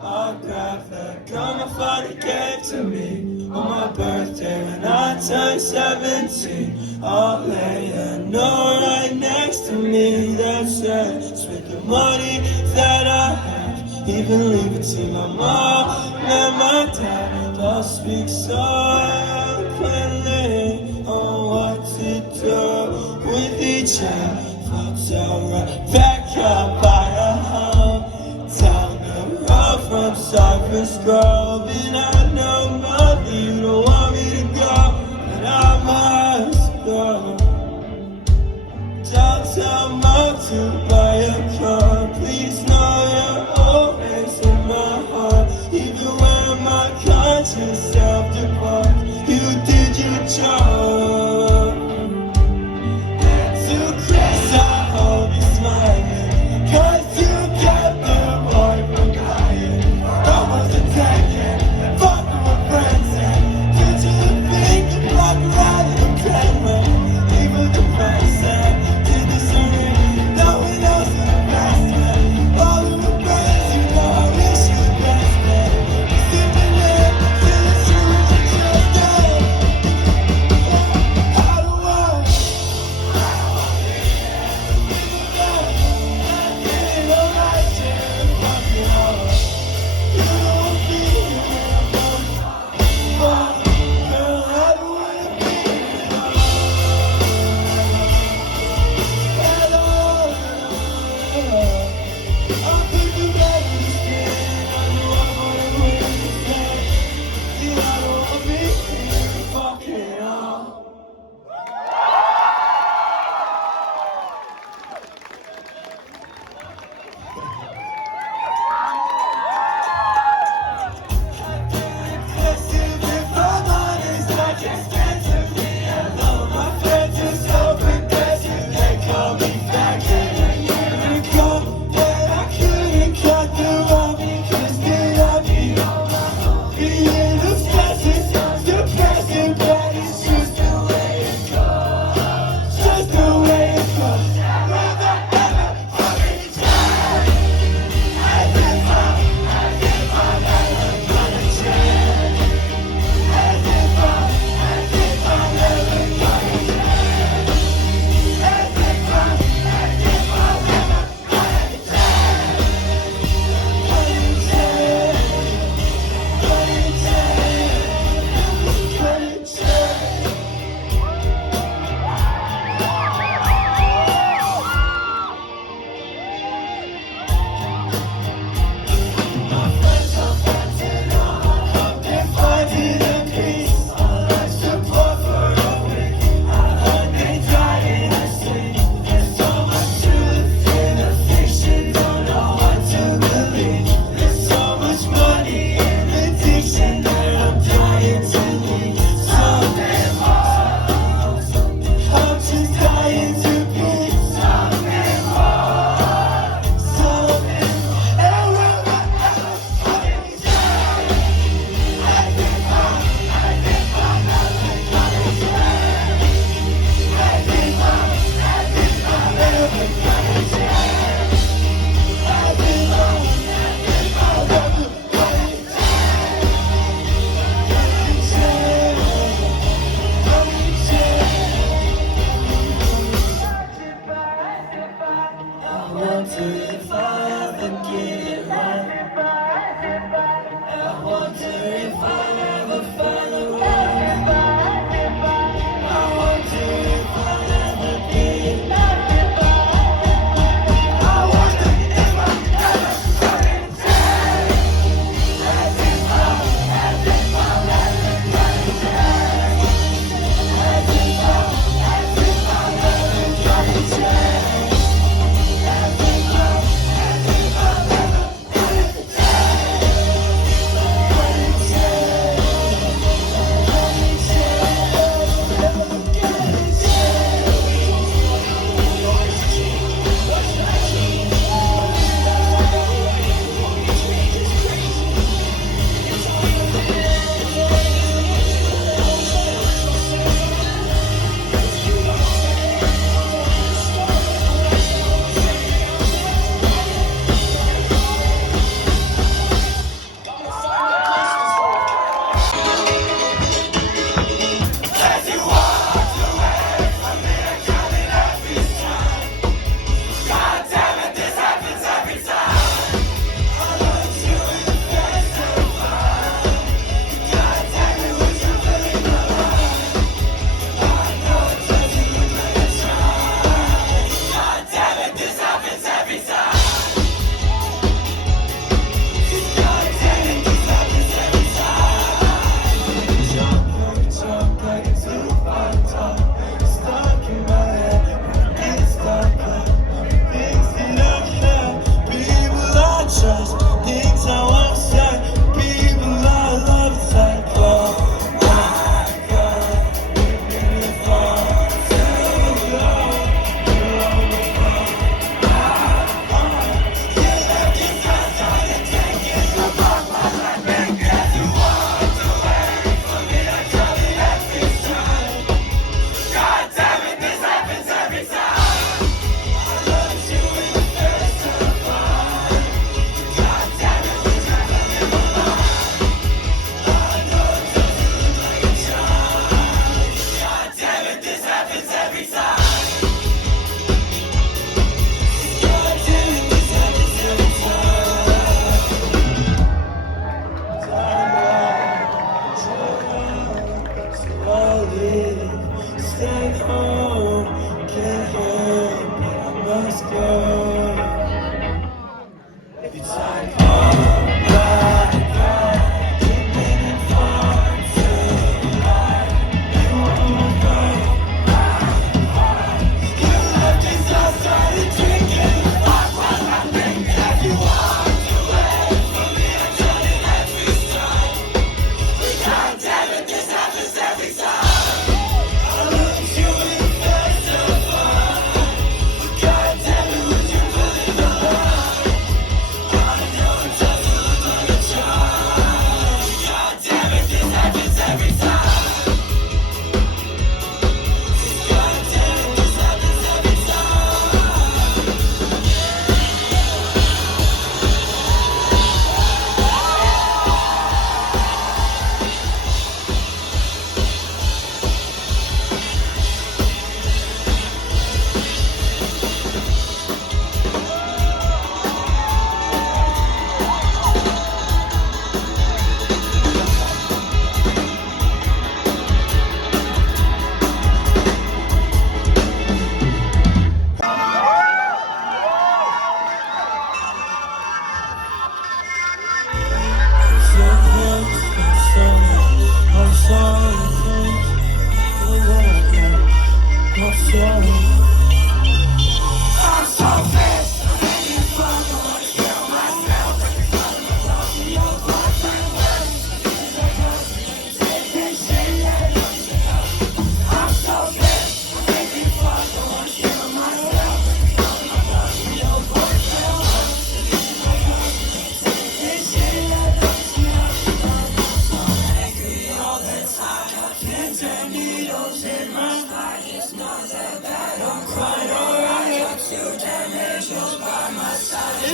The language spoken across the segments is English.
Autograph that girl my father gave to me on my birthday when I turned 17. I'll lay a note right next to me that says, with the money that I have, even leave it to my mom and my dad. I'll speak so eloquently on what to do with each other. Floats right back up by the home. Down the road from Cypress Grove, and I know, mother, you don't want me to go, but I must go. Don't tell mom to buy a car. Please know you're always in my heart. Even when my conscience self-depart, you did your job. And to Chris, I hope you're smiling, 'cause you kept the boy from dying. I wasn't taking, fucking with friends, and you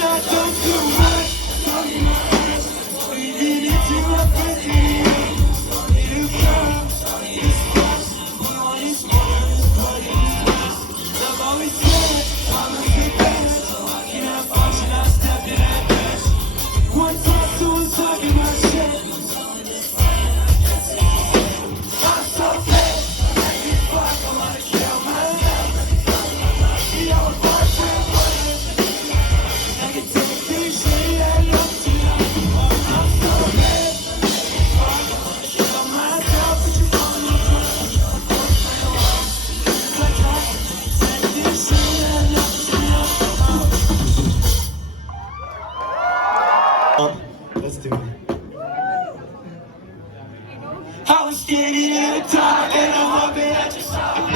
I don't do much. Even if you're a president, you come, you splash, you want to splash, I've always said, I'm a big bad. Can I function? I step in that bitch. One time, someone talking my shit. I'm so bad. I can fuck, I wanna kill myself. Yo, fuck real money. I can take this shit and look to you. I'm so bad. Fuck, I wanna kill myself. But you want me to like I take this shit and look to you. Let's do it. I was standing in the dark and I'm hoping that you saw me.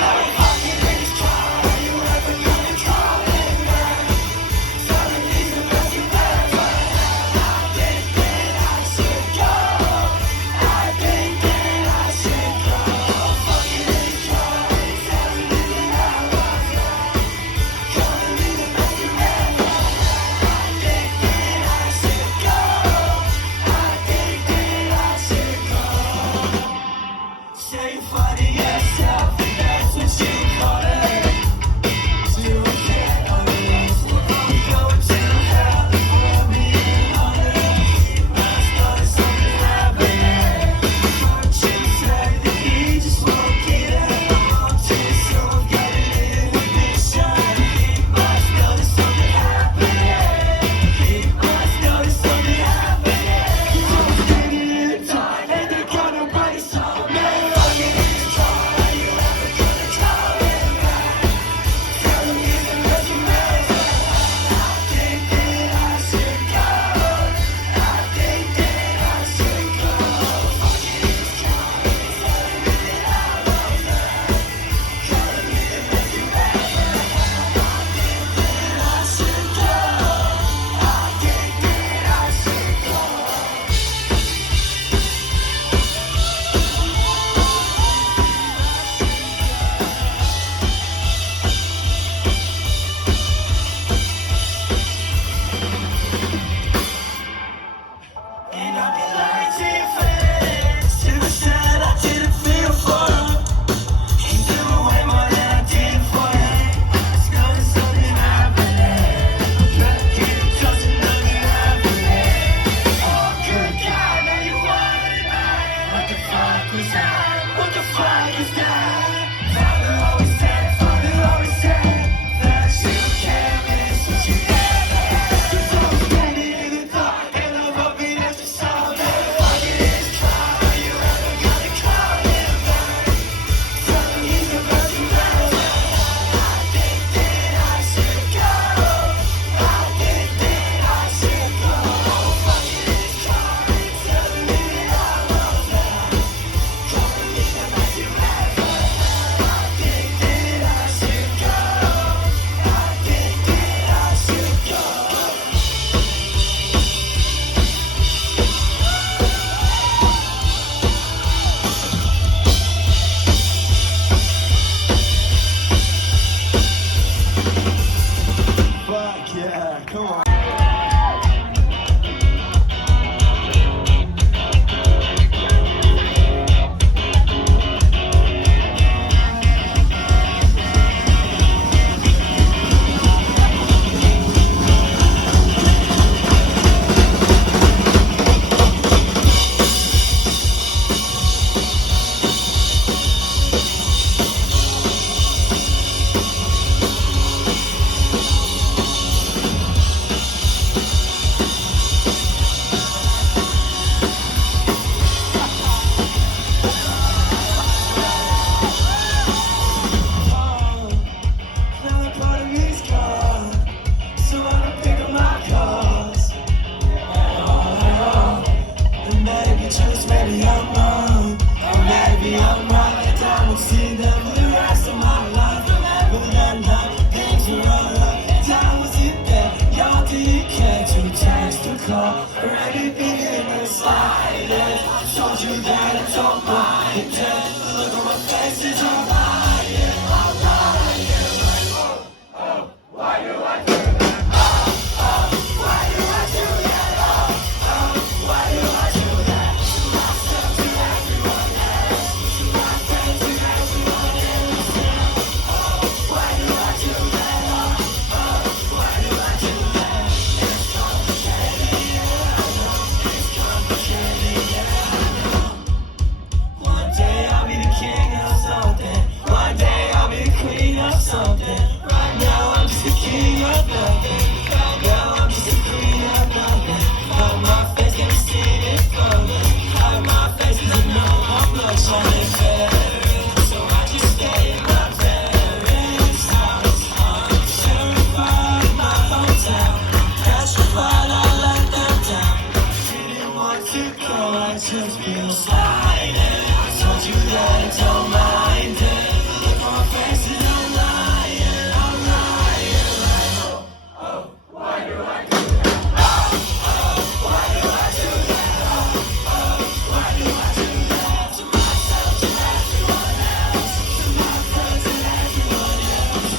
to go, I just feel fine. I told you that I don't mind it. Look on my face and I'm lying, I'm lying. Like, oh, oh, why do I do that? Oh, oh, why do I do that? Oh, oh, why do I do that? To myself, to everyone else, to my friends and everyone else.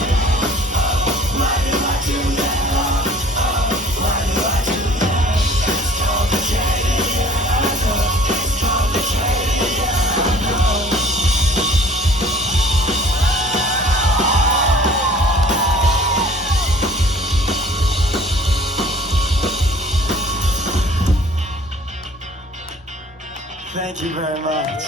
Oh, why do I do that? Oh, oh, why do I do that? It's complicated, yeah, I know. It's complicated, yeah, I know. Thank you very much.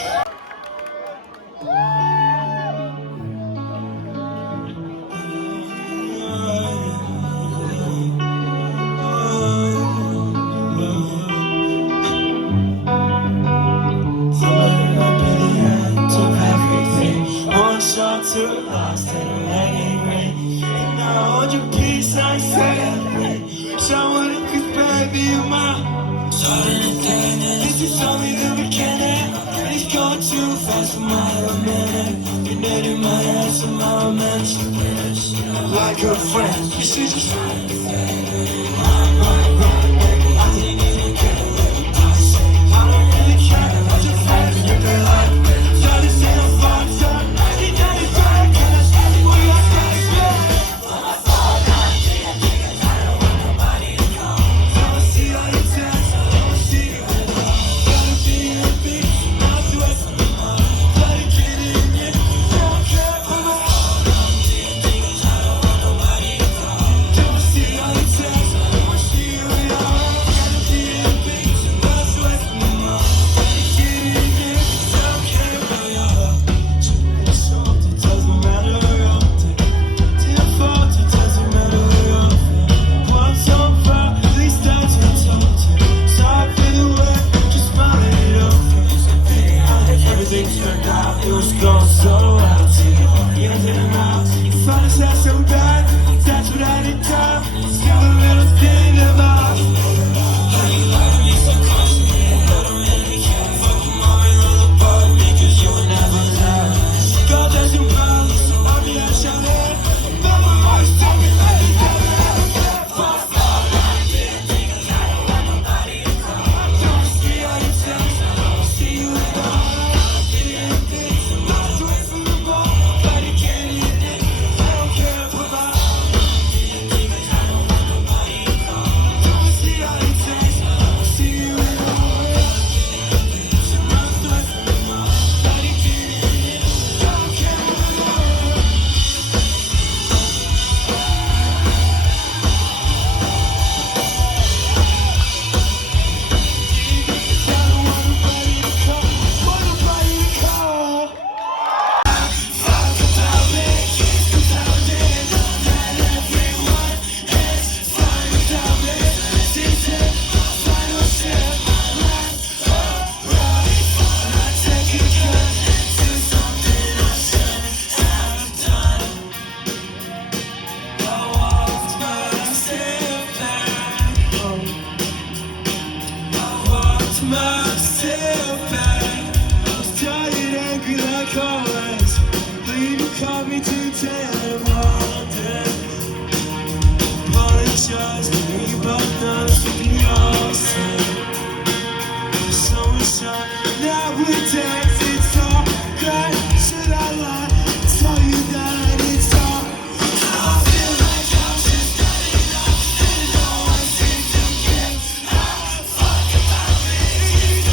One shot to lost and I'm hanging. And I hold your peace, I say. Shower it, 'cause baby, you're my this is only the beginning. It's going too fast for my minute. You're not in my head, somehow I'm mentioned. Like a friend, you should just myself back. I was tired, angry like always. Believe you called me to tell him all day. Apologize to me, but not speaking your side. So much on nowadays, it's all good. Should I lie? Tell you that it's all. I feel like I'm just not enough, and no one seems to care. I fuck about me.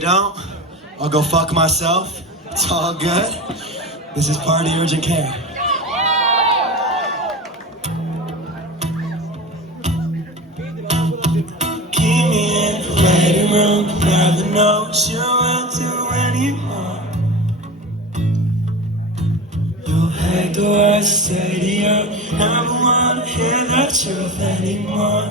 don't, I'll go fuck myself. It's all good. This is part of the urgent care. Keep me in the waiting room, never know what you will do anymore. You'll hate the words I say to you, never wanna hear the truth anymore.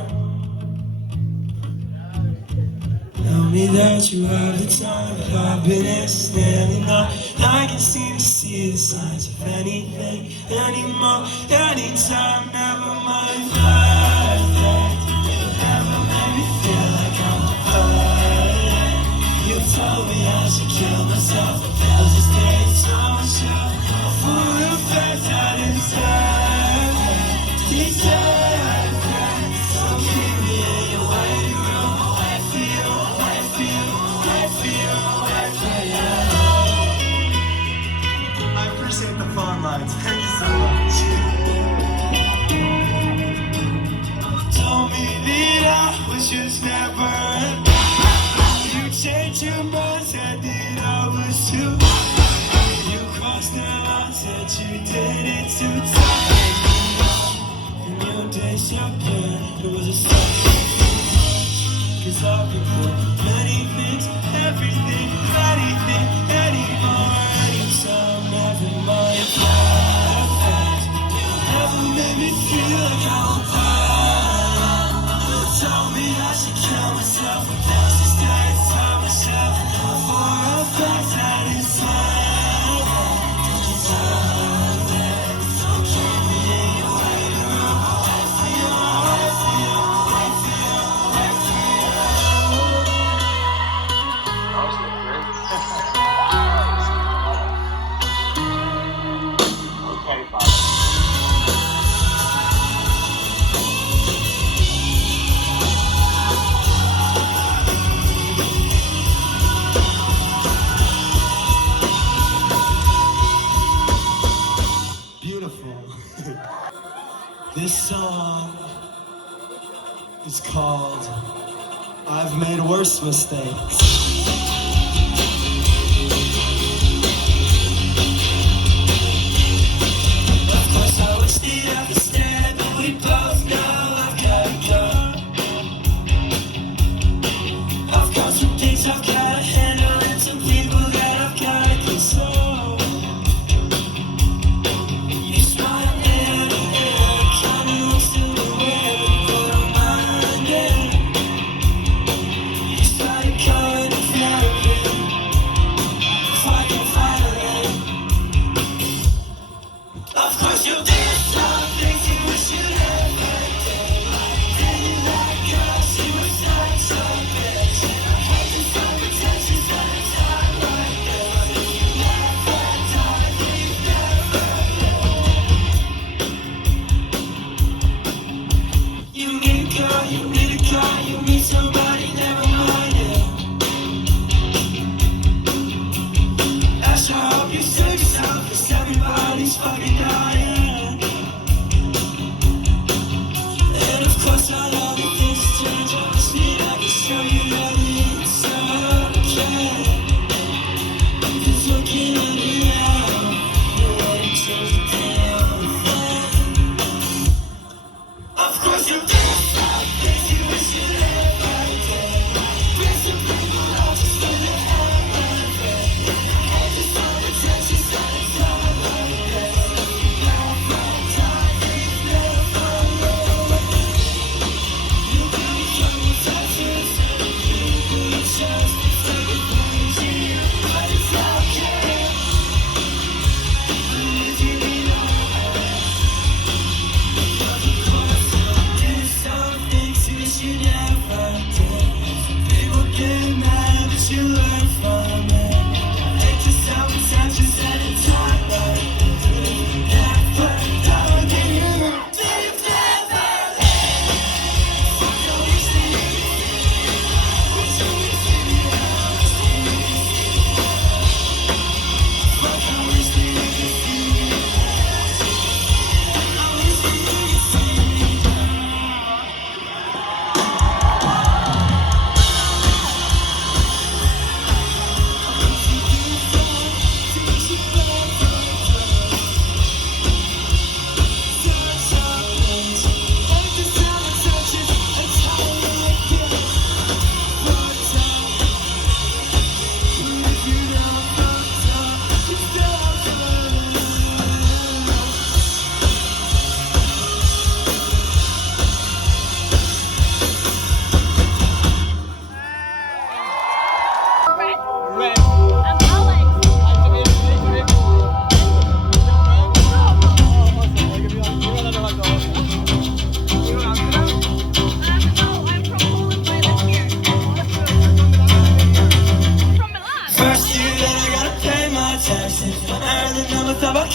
Tell me that you have the time, but happiness standing up. I can seem to see the signs of anything, anymore, anytime, never mind. You never made me feel like I'm hurt. You told me I should kill myself, but that was just days on show. For the fact I deserve, deserve that. So keep me in your waiting room. Wait for you, wait for you, wait for you, wait for you. I appreciate the phone lines. Thank you so much. Told me that I was just never enough. You changed your mind, said that I was too. You crossed the line, said you did it too tough. And your day so bad, it was a suck. Cause I've been through many things, everything, anything, anymore, anytime, never mind. You never made me feel like I was fine. You told me I should kill myself, but that was just that time myself. For a fact that it's sad, don't deserve it. Don't keep me in your waiting room. Wait for you, wait for you, wait for you, wait for you. Okay, Father. Beautiful. This song is called I've Made Worse Mistakes. Of course I wish that I could stand, but we both know I've gotta go. I've got some things I've gotta handle and some people that I've gotta console. You smile ear to ear, kinda looks to the weird, but I'm minded. You started going to therapy, if I can find it. Of course you did some things you wish you never did. Didn't let go, she was such a bitch. Hate to some pretensions at a time like this. If you never die, then you never live. You need a girl, you need a guy, you need somebody, never mind it. I sure hope you save yourself, 'cause everybody's fucking dying. And of course I know that things change, I just need I can show you that it's okay. 'Cause looking at you now, you're ready to deal with it. Of course you did some things you wish you never did. Did some people all just for the hell of it. Hate to some pretensions at a time like this. Never die, then you never live. You can become a tattoos, you can just take it easy, but it's okay. If you need all did some things you wish you never did. People get mad, but you learn from it. Hate to sound pretentious at a time like this. Never die, then you never live. Don't you see it? What you wish you never did. Fuck, I wish that you could see it. I wish that you could see it.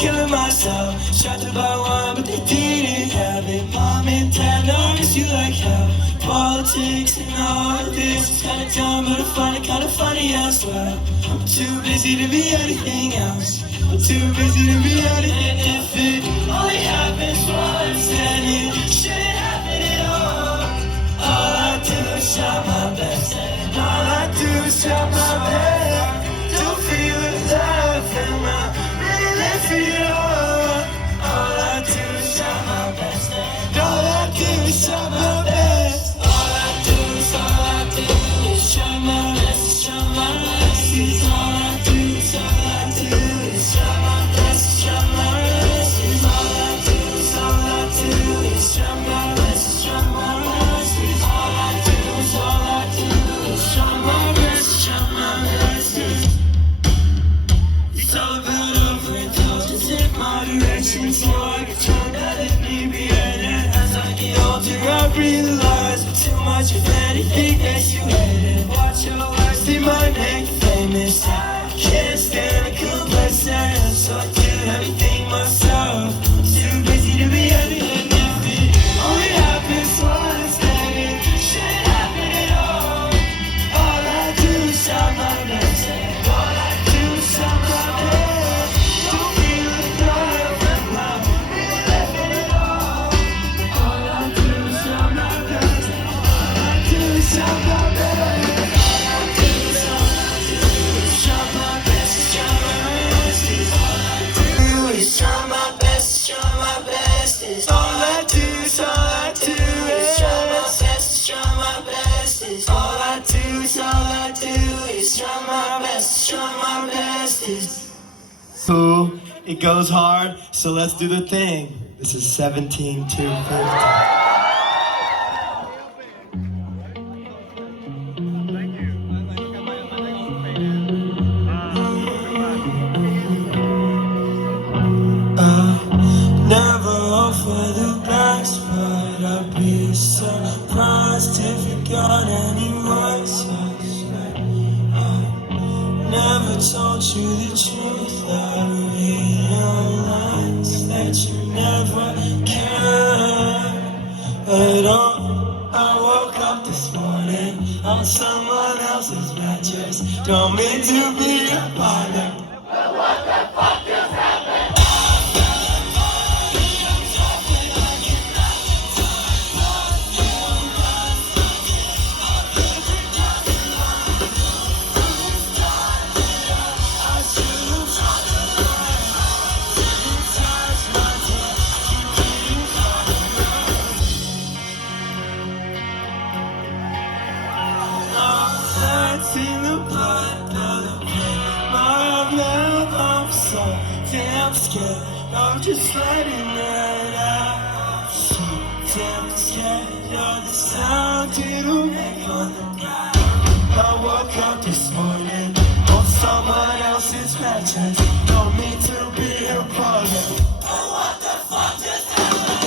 killing myself. Tried to buy one, but they didn't have it. Mom and dad noticed you like hell. Politics and all of this is kinda dumb, but I find it kinda funny as well. I'm too busy to be anything else. I'm too busy to be anything. If it only happens once, then it shouldn't happen at all. All I do is try my best, and all I do is try my best. Don't feel love, and I really live for you. All I do is try my best, and all I do is try my best. All I do is try my best, is try my best. All I do is all I do is try my best, try my best. All I do is all I do is try my best, try my best. All I do is all I do is try my best, try my best. It's all about overindulgence in moderation, so I can try not to be better. As I get older, I realize too much of anything that you hated. Watch your words, they might make you famous. I can't stand a complacent, so I do everything myself. I'm too busy to be anything. If it only happens once, then it shouldn't happen at all. All I do is try my best, and all I do is try my best. Don't feel the love and love, really living it all. All I do is try my best, all I do is try my best. All I do is try my best, try my best. All I do is try my best, try my best. All I do is all I do is try my best, try my best. All I do is all I do is try my best, try my best. Ooh, it goes hard, so let's do the thing. This is 17 to 50. Never hope for the best, but I'd be surprised if you got any worse. Never told you the truth, I realized that you never cared at all. I woke up this morning on someone else's mattress. Don't mean to be a bother. In the blood of the pain, my love, I'm so damn scared. I'm just letting it out. So damn scared of the sound it'll make on the ground. I woke up this morning on someone else's mattress. Don't mean to be a problem. Oh, what the fuck just happened?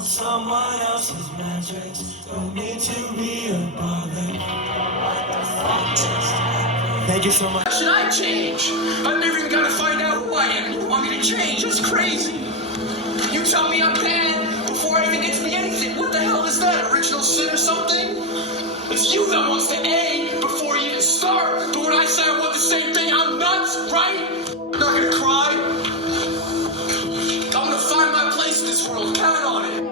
Someone else's magic. Don't need to be a bother. Thank you so much. Should I change? I've never even got to find out who I am. You want me to change? That's crazy. You tell me I'm bad before I even get to the anything. What the hell is that? Original sin or something? It's you that wants the A before you even start. But when I say I want the same thing, I'm nuts, right? I'm not gonna cry. I'm gonna find my place in this world. Count on it.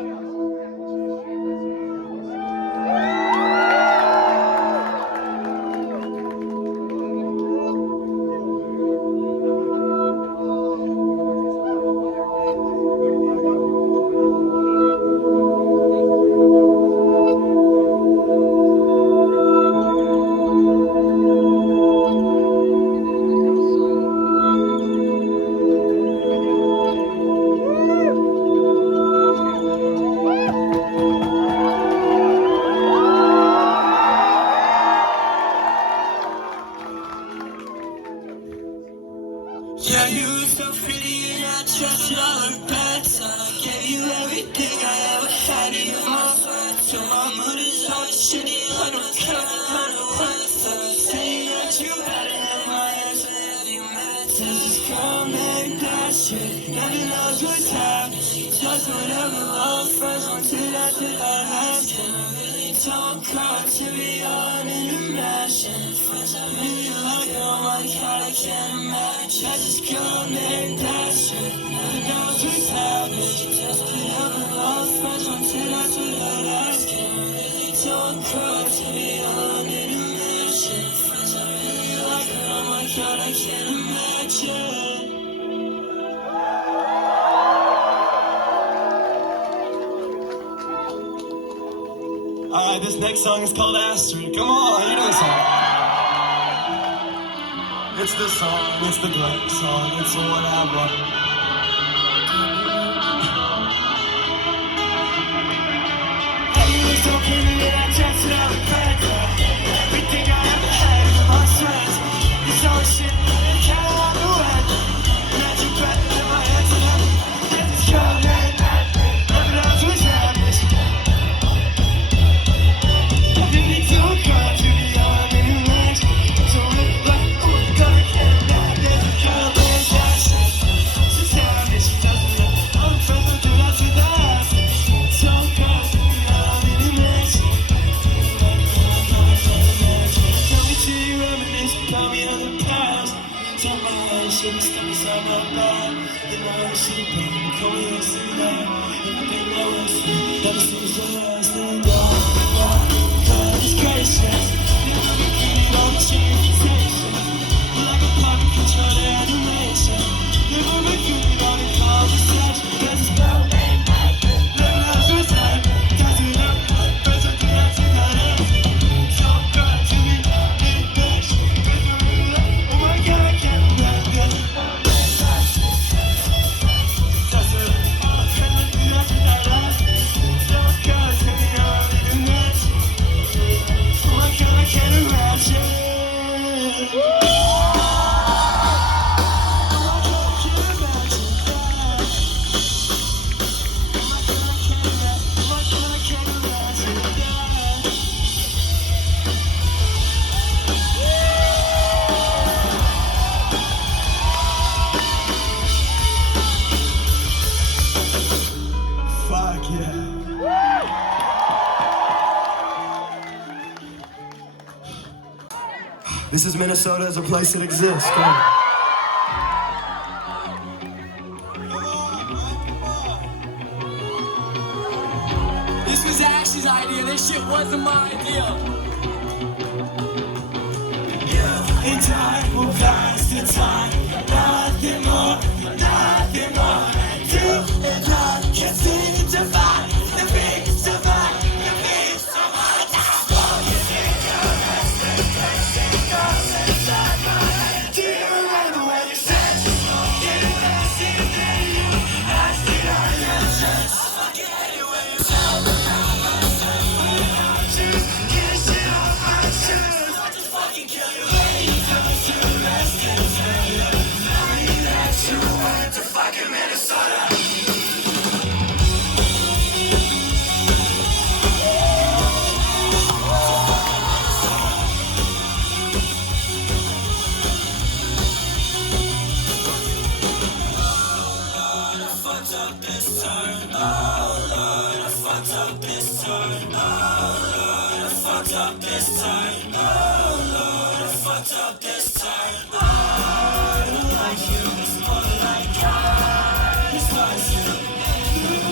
better. Gave you everything I ever had, even my sweat. So my mood is always shitty, I don't care, I don't want to. Saying that you had it in my hands whenever you met. Says this girl named Astrid, never knows what's happening. Just whatever love friends want to that ask. Can I really talk her to be on intermission? Friends I really like, oh my god, I can't imagine. This girl named Astrid, never knows what's happening. Just whatever love friends want to that ask. Can I really talk her to be on intermission? Friends I really like, oh my god, I can't imagine. Alright, this next song is called Astrid. Come on, you know the song. It's the song, it's the great song, it's the one I want. Everyone's talking that I just never better. Everything I ever had in my sweat. It's all shit that can't walk away. Not you better than my hands and head. Get this girl named Astrid, never knows what's happening. This is Minnesota as a place that exists. Come on. This was Ash's idea. This shit wasn't my idea. In time will pass the time. Nothing more, nothing more. Do and love can seem to find the peace of mind, the peace of mind. Do you remember when you said you saw it? fucked up this time.